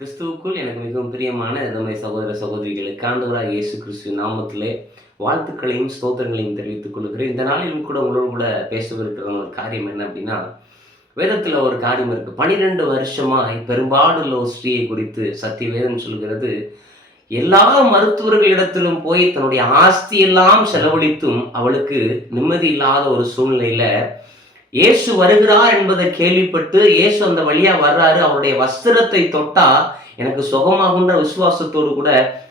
கிறிஸ்துவுக்குள் எனக்கு மிகவும் பிரியமான இதமை சகோதர சகோதரிகளுக்கு ஆண்டவராக இயேசு கிறிஸ்து நாமத்திலே வாழ்த்துக்களையும் ஸ்தோத்திரங்களையும் தெரிவித்துக் கொள்கிறேன். இந்த நாளிலும் கூட உங்களோடு கூட பேசவிருக்கிற ஒரு காரியம் என்ன அப்படின்னா வேதத்தில் ஒரு காரியம் இருக்கு. பனிரெண்டு வருஷமாய் பெரும்பாடுள்ள ஒரு ஸ்ரீயை குறித்து சத்திய வேதம் சொல்கிறது எல்லா மருத்துவர்களிடத்திலும் போய் தன்னுடைய ஆஸ்தியெல்லாம் செலவழித்தும் அவளுக்கு நிம்மதி இல்லாத ஒரு சூழ்நிலையில் இயேசு வருகிறார் என்பதை கேள்விப்பட்டு இயேசு அந்த வழியா வர்றாரு. அவருடைய வஸ்திரத்தை தொட்டா எனக்கு சுகமாகுன்ற விசுவாசத்தோடு கூட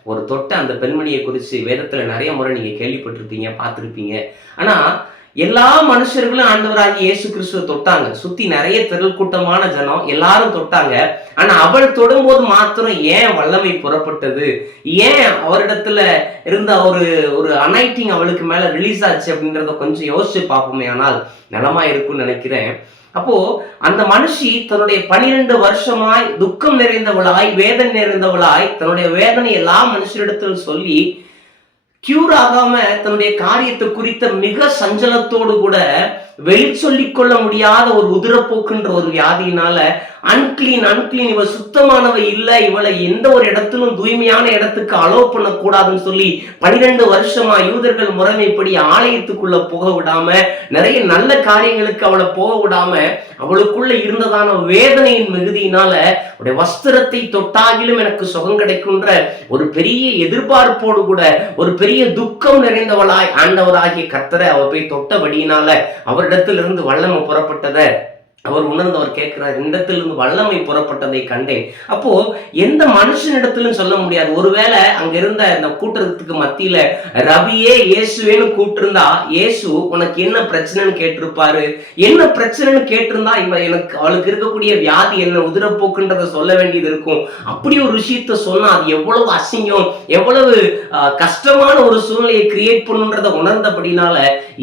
ஒரு தொட்ட அந்த பெண்மணியை குறித்து வேதத்தில் நிறைய முறை நீங்க கேள்விப்பட்டிருப்பீங்க பார்த்துருப்பீங்க. ஆனா எல்லா மனுஷர்களும் ஆண்டவராகி இயேசு கிறிஸ்துவ தொட்டாங்க. சுத்தி நிறைய திரள் கூட்டமான ஜனம் எல்லாரும் தொட்டாங்க. ஆனா அவள் தொடும்போது மாத்திரம் ஏன் வல்லமை புறப்பட்டது? ஏன் அவரிடத்துல இருந்த ஒரு ஒரு அனைட்டிங் அவளுக்கு மேல ரிலீஸ் ஆச்சு அப்படின்றத கொஞ்சம் யோசிச்சு பார்ப்போமே. ஆனால் நலமா இருக்கும்னு நினைக்கிறேன். அப்போ அந்த மனுஷி தன்னுடைய பனிரெண்டு வருஷமாய் துக்கம் நிறைந்தவளாய் வேதனை நிறைந்தவளாய் தன்னுடைய வேதனை எல்லா மனுஷரிடத்தில் சொல்லி கியூர் ஆகாம தன்னுடைய காரியத்தை குறித்த மிக சஞ்சலத்தோடு கூட வெளி கொள்ள முடியாத ஒரு உதிரப்போக்குன்ற ஒரு வியாதியினால அன்கிளீன் அன்கிளீன் இவ சுத்தமானவ இல்ல. இவளை எந்த ஒரு இடத்திலும் தூய்மையான இடத்துக்கு அலோவ் பண்ணக்கூடாதுன்னு சொல்லி பனிரெண்டு வருஷமா யூதர்கள் முறைமைப்படி ஆலயத்துக்குள்ள போக விடாம நிறைய நல்ல காரியங்களுக்கு அவளை போக விடாம அவளுக்குள்ள இருந்ததான வேதனையின் மிகுதியினால உடைய வஸ்திரத்தை தொட்டாகிலும் எனக்கு சுகம் கிடைக்குன்ற ஒரு பெரிய எதிர்பார்ப்போடு கூட ஒரு பெரிய துக்கம் நிறைந்தவளாய் ஆண்டவராகிய கத்தரை அவ போய் தொட்டபடியினால அவரிடத்திலிருந்து வல்லமை புறப்பட்டதை. அவர் உணர்ந்தவர் கேட்கிறார் இடத்திலிருந்து வல்லமை புறப்பட்டதை கண்டேன். அப்போ எந்த மனுஷனிடத்திலும் சொல்ல முடியாது. ஒருவேளை அங்க இருந்த அந்த கூட்டத்துக்கு மத்தியில ரவியே இயேசுவேன்னு கூட்டிருந்தா இயேசு உனக்கு என்ன பிரச்சனைன்னு கேட்டிருப்பாரு? என்ன பிரச்சனைன்னு கேட்டிருந்தா இவ எனக்கு அவளுக்கு இருக்கக்கூடிய வியாதி என்ன உதிரப்போக்குன்றதை சொல்ல வேண்டியது இருக்கும். அப்படி ஒரு விஷயத்த சொன்னா அது எவ்வளவு அசிங்கம் எவ்வளவு கஷ்டமான ஒரு சூழ்நிலையை கிரியேட் பண்ணுன்றதை உணர்ந்தபடினால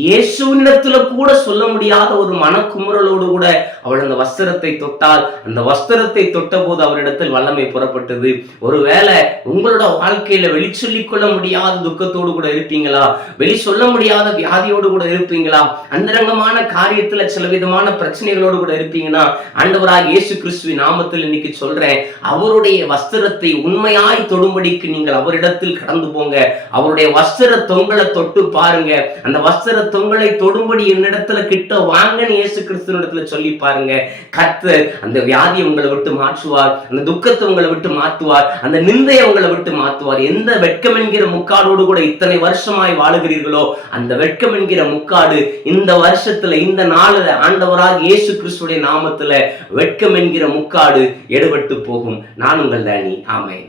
இயேசுவினிடத்துல கூட சொல்ல முடியாத ஒரு மனக்குமுறலோடு கூட அவள் அந்த வஸ்திரத்தை தொட்டால் அந்த வஸ்திரத்தை தொட்ட போது அவரிடத்தில் வல்லமை புறப்பட்டது. ஒருவேளை உங்களோட வாழ்க்கையில வெளி சொல்லிக் கொள்ள முடியாத துக்கத்தோடு கூட இருப்பீங்களா? வெளி சொல்ல முடியாத வியாதியோடு கூட இருப்பீங்களா? அந்தரங்கமான காரியத்துல சில விதமான பிரச்சனைகளோடு கூட இருப்பீங்கன்னா ஆண்டவராக இயேசு கிறிஸ்துவின் நாமத்தில் இன்னைக்கு சொல்றேன் அவருடைய வஸ்திரத்தை உண்மையாய் தொடும்படிக்கு நீங்கள் அவரிடத்தில் கடந்து போங்க. அவருடைய வஸ்திர தொங்கலை தொட்டு பாருங்க. அந்த வஸ்திர தொங்கலை தொடும்படி என்னிடத்துல கிட்ட வாங்கன்னு இயேசு கிறிஸ்துவ இடத்துல சொல்லி பாருங்க. கர்த்தர் அந்த வியாதியை உங்களை விட்டு மாற்றுவார் அந்த துக்கத்தை உங்களை விட்டு மாற்றுவார் அந்த நிந்தையை உங்களை விட்டு மாற்றுவார். எந்த வெட்கம் என்கிற முக்காடோடு கூட இத்தனை வருஷமாய் வாழுகிறீர்களோ அந்த வெட்கம் என்கிற முக்காடு இந்த வருஷத்துல இந்த நாளில் ஆண்டவராக இயேசு கிறிஸ்துடைய நாமத்துல வெட்கம் என்கிற முக்காடு எடுபட்டு போகும். நான் உங்கள் தானி. ஆமேன்.